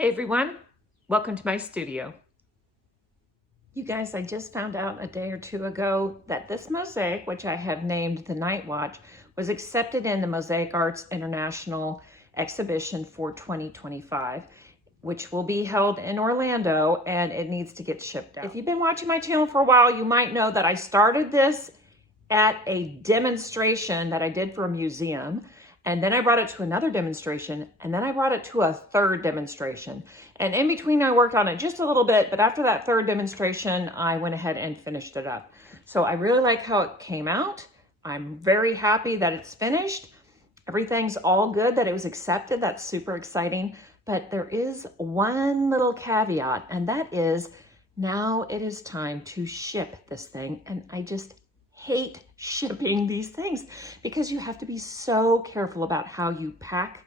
Hey everyone, welcome to my studio. You guys, I just found out a day or two ago that this mosaic, which I have named the Night Watch, was accepted in the Mosaic Arts International exhibition for 2025, which will be held in Orlando, and it needs to get shipped out. If you've been watching my channel for a while, you might know that I started this at a demonstration that I did for a museum. And then I brought it to another demonstration, and then I brought it to a third demonstration. And in between, I worked on it just a little bit, but after that third demonstration, I went ahead and finished it up. So I really like how it came out. I'm very happy that it's finished. Everything's all good, that it was accepted. That's super exciting. But there is one little caveat, and that is now it is time to ship this thing. And I just hate shipping these things because you have to be so careful about how you pack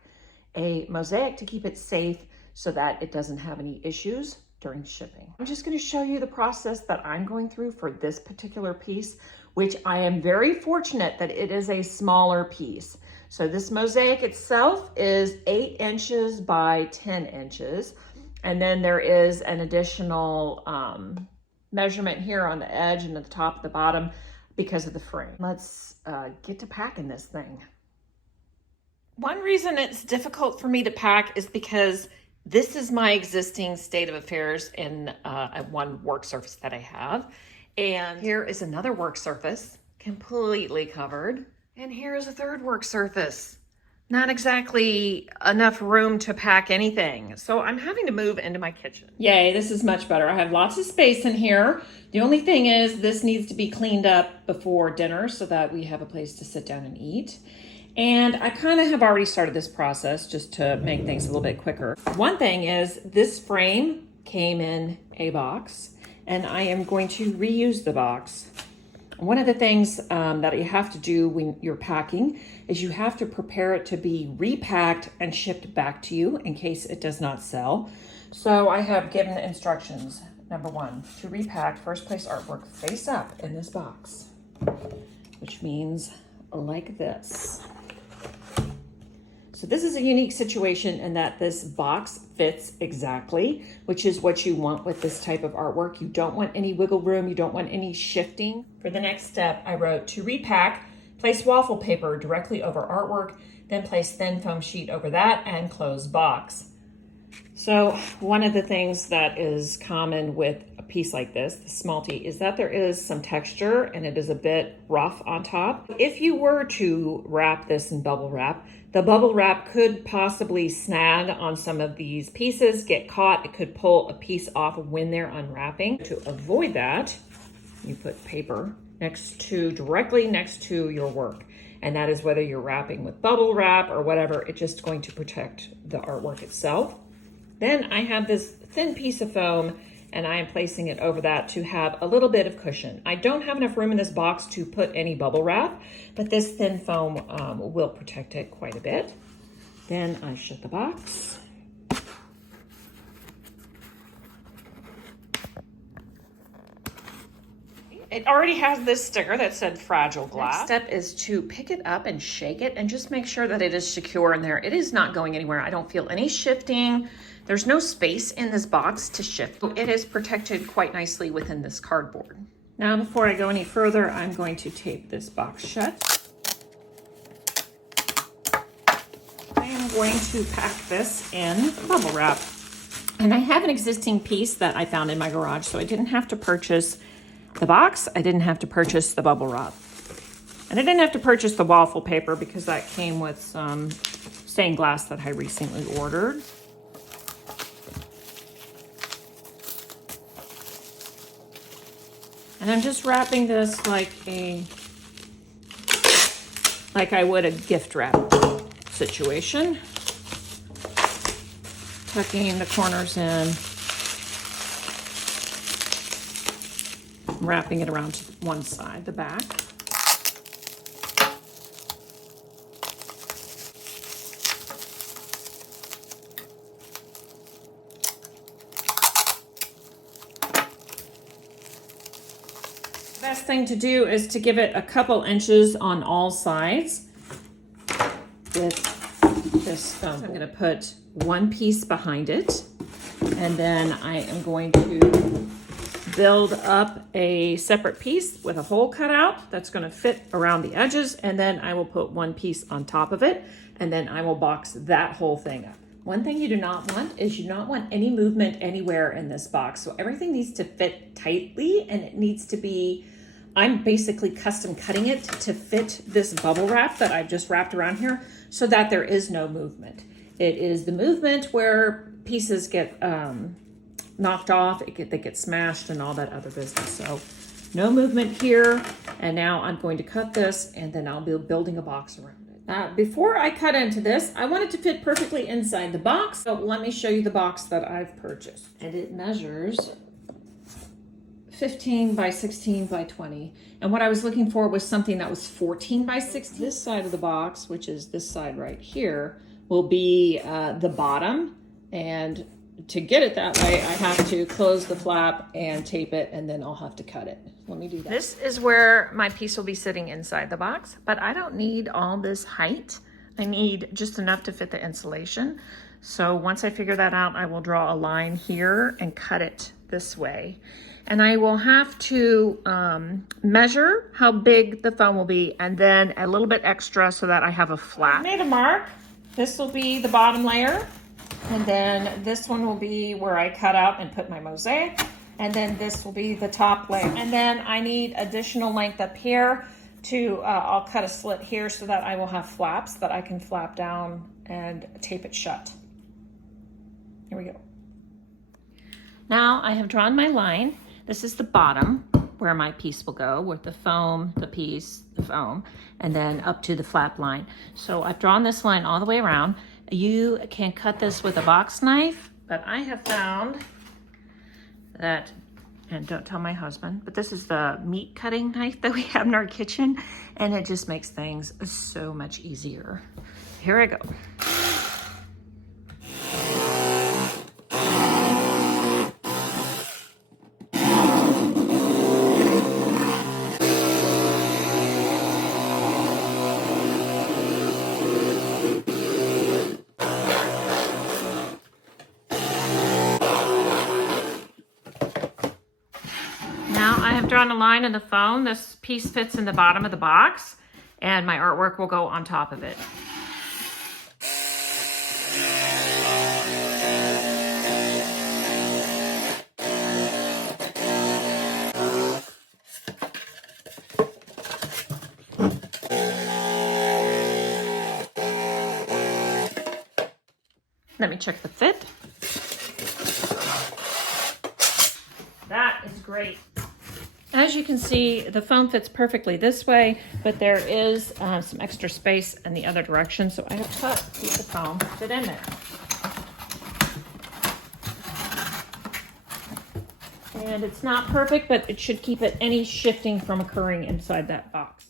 a mosaic to keep it safe so that it doesn't have any issues during shipping. I'm just going to show you the process that I'm going through for this particular piece, which I am very fortunate that it is a smaller piece. So this mosaic itself is 8 inches by 10 inches. And then there is an additional measurement here on the edge and at the top and the bottom because of the frame. Let's get to packing this thing. One reason it's difficult for me to pack is because this is my existing state of affairs in one work surface that I have. And here is another work surface, completely covered. And here is a third work surface. Not exactly enough room to pack anything. So I'm having to move into my kitchen. Yay, this is much better. I have lots of space in here. The only thing is this needs to be cleaned up before dinner so that we have a place to sit down and eat. And I kind of have already started this process just to make things a little bit quicker. One thing is this frame came in a box and I am going to reuse the box. One of the things that you have to do when you're packing is you have to prepare it to be repacked and shipped back to you in case it does not sell. So I have given instructions. Number 1, to repack, first place artwork face up in this box, which means like this. So this is a unique situation in that this box fits exactly, which is what you want with this type of artwork. You don't want any wiggle room. You don't want any shifting. For the next step, I wrote to repack, place waffle paper directly over artwork, then place thin foam sheet over that and close box. So one of the things that is common with a piece like this, the Smalty, is that there is some texture and it is a bit rough on top. If you were to wrap this in bubble wrap, the bubble wrap could possibly snag on some of these pieces, get caught. It could pull a piece off when they're unwrapping. To avoid that, you put paper directly next to your work. And that is whether you're wrapping with bubble wrap or whatever, it's just going to protect the artwork itself. Then I have this thin piece of foam and I am placing it over that to have a little bit of cushion. I don't have enough room in this box to put any bubble wrap, but this thin foam will protect it quite a bit. Then I shut the box. It already has this sticker that said fragile glass. Next step is to pick it up and shake it and just make sure that it is secure in there. It is not going anywhere. I don't feel any shifting. There's no space in this box to shift. It is protected quite nicely within this cardboard. Now, before I go any further, I'm going to tape this box shut. I am going to pack this in bubble wrap. And I have an existing piece that I found in my garage, so I didn't have to purchase the box. I didn't have to purchase the bubble wrap. And I didn't have to purchase the waffle paper because that came with some stained glass that I recently ordered. And I'm just wrapping this like I would a gift wrap situation. Tucking the corners in. Wrapping it around to one side, the back. Best thing to do is to give it a couple inches on all sides with this. I'm going to put one piece behind it And then I am going to build up a separate piece with a hole cut out that's going to fit around the edges, and then I will put one piece on top of it, and then I will box that whole thing up. One thing you do not want is you do not want any movement anywhere in this box. So everything needs to fit tightly, and it needs to be, I'm basically custom cutting it to fit this bubble wrap that I've just wrapped around here so that there is no movement. It is the movement where pieces get knocked off, they get smashed and all that other business. So no movement here. And now I'm going to cut this, and then I'll be building a box around it. Before I cut into this, I want it to fit perfectly inside the box. So let me show you the box that I've purchased. And it measures 15 by 16 by 20. And what I was looking for was something that was 14 by 16. This side of the box, which is this side right here, will be the bottom. And to get it that way, I have to close the flap and tape it, and then I'll have to cut it. Let me do that. This is where my piece will be sitting inside the box, but I don't need all this height. I need just enough to fit the insulation. So once I figure that out, I will draw a line here and cut it this way. And I will have to measure how big the foam will be, and then a little bit extra so that I have a flap. I made a mark. This will be the bottom layer. And then this one will be where I cut out and put my mosaic. And then this will be the top layer. And then I need additional length up here to, I'll cut a slit here so that I will have flaps that I can flap down and tape it shut. Here we go. Now I have drawn my line. This is the bottom where my piece will go with the foam, the piece, the foam, and then up to the flap line. So I've drawn this line all the way around. You can cut this with a box knife, but I have found that, and don't tell my husband, but this is the meat cutting knife that we have in our kitchen, and it just makes things so much easier. Here I go. Now I have drawn a line in the foam. This piece fits in the bottom of the box, and my artwork will go on top of it. Let me check the fit. That is great. As you can see, the foam fits perfectly this way, but there is some extra space in the other direction, so I have cut a piece of foam to fit in there. And it's not perfect, but it should keep any shifting from occurring inside that box.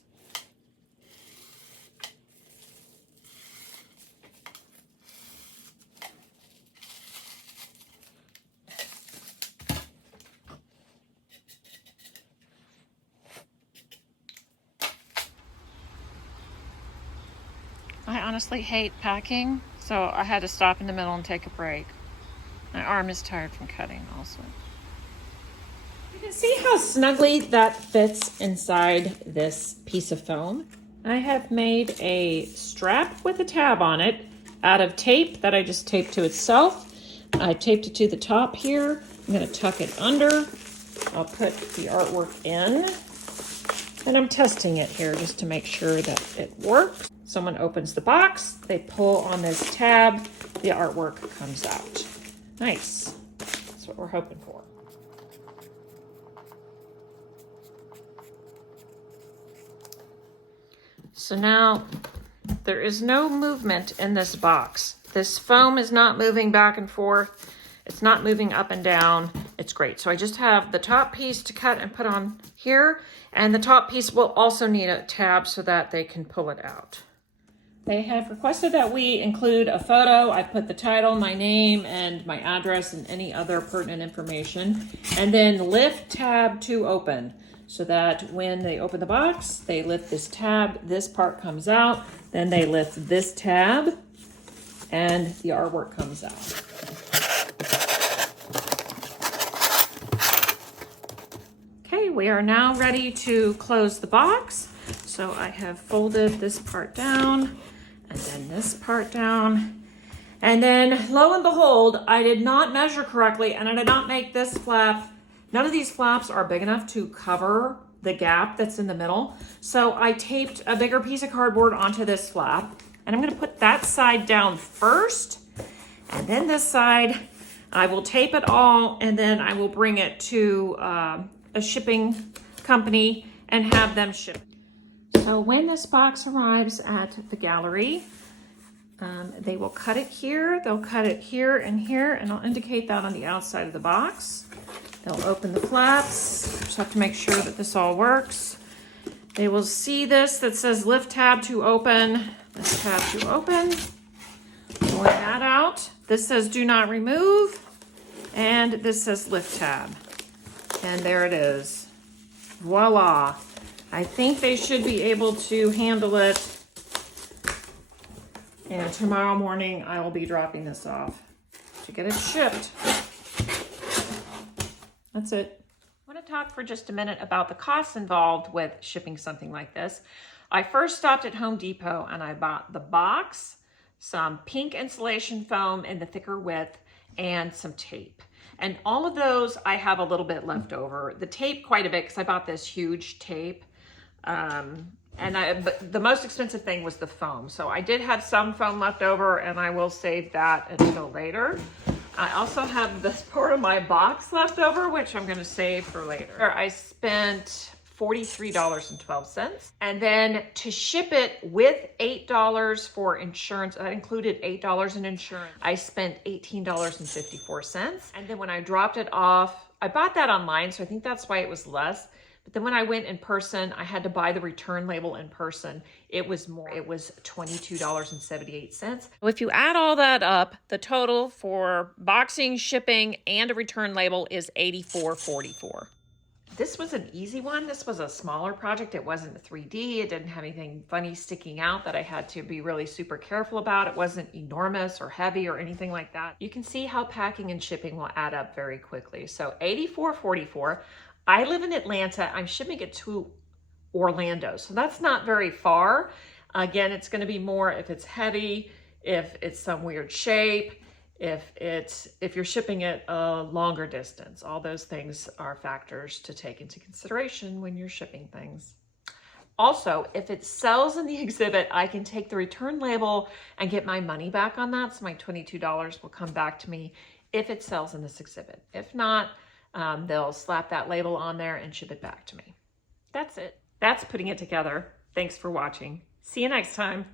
I honestly hate packing, so I had to stop in the middle and take a break. My arm is tired from cutting also. You can see how snugly that fits inside this piece of foam. I have made a strap with a tab on it out of tape that I just taped to itself. I taped it to the top here. I'm going to tuck it under. I'll put the artwork in. And I'm testing it here just to make sure that it works. Someone opens the box, they pull on this tab, the artwork comes out. Nice. That's what we're hoping for. So now there is no movement in this box. This foam is not moving back and forth. It's not moving up and down. It's great. So I just have the top piece to cut and put on here, and the top piece will also need a tab so that they can pull it out. They have requested that we include a photo. I put the title, my name, and my address, and any other pertinent information. And then lift tab to open, so that when they open the box, they lift this tab, this part comes out, then they lift this tab, and the artwork comes out. are now ready to close the box. So I have folded this part down and then this part down. And then lo and behold, I did not measure correctly and I did not make this flap. None of these flaps are big enough to cover the gap that's in the middle. So I taped a bigger piece of cardboard onto this flap, and I'm gonna put that side down first, and then this side. I will tape it all, and then I will bring it to a shipping company and have them ship. So when this box arrives at the gallery, they will cut it here, they'll cut it here, and I'll indicate that on the outside of the box. They'll open the flaps. Just have to make sure that this all works. They will see this that says lift tab to open, this tab to open. Pulling that out. This says do not remove, and this says lift tab. And there it is. Voila. I think they should be able to handle it. And tomorrow morning, I will be dropping this off to get it shipped. That's it. I want to talk for just a minute about the costs involved with shipping something like this. I first stopped at Home Depot and I bought the box, some pink insulation foam in the thicker width, and some tape. And all of those, I have a little bit left over. The tape quite a bit because I bought this huge tape. But the most expensive thing was the foam. So I did have some foam left over and I will save that until later. I also have this part of my box left over, which I'm gonna save for later. I spent $43.12. And then to ship it with $8 for insurance, that included $8 in insurance, I spent $18.54. And then when I dropped it off, I bought that online, so I think that's why it was less. But then when I went in person, I had to buy the return label in person. It was more, it was $22.78. Well, if you add all that up, the total for boxing, shipping, and a return label is $84.44. This was an easy one. This was a smaller project. It wasn't 3D. It didn't have anything funny sticking out that I had to be really super careful about. It wasn't enormous or heavy or anything like that. You can see how packing and shipping will add up very quickly. So $84.44. I live in Atlanta. I'm shipping it to Orlando, so that's not very far. Again, it's going to be more if it's heavy, if it's some weird shape, if you're shipping it a longer distance. All those things are factors to take into consideration when you're shipping things. Also, if it sells in the exhibit, I can take the return label and get my money back on that. So my $22 will come back to me if it sells in this exhibit. If not, they'll slap that label on there and ship it back to me. That's it. That's putting it together. Thanks for watching. See you next time.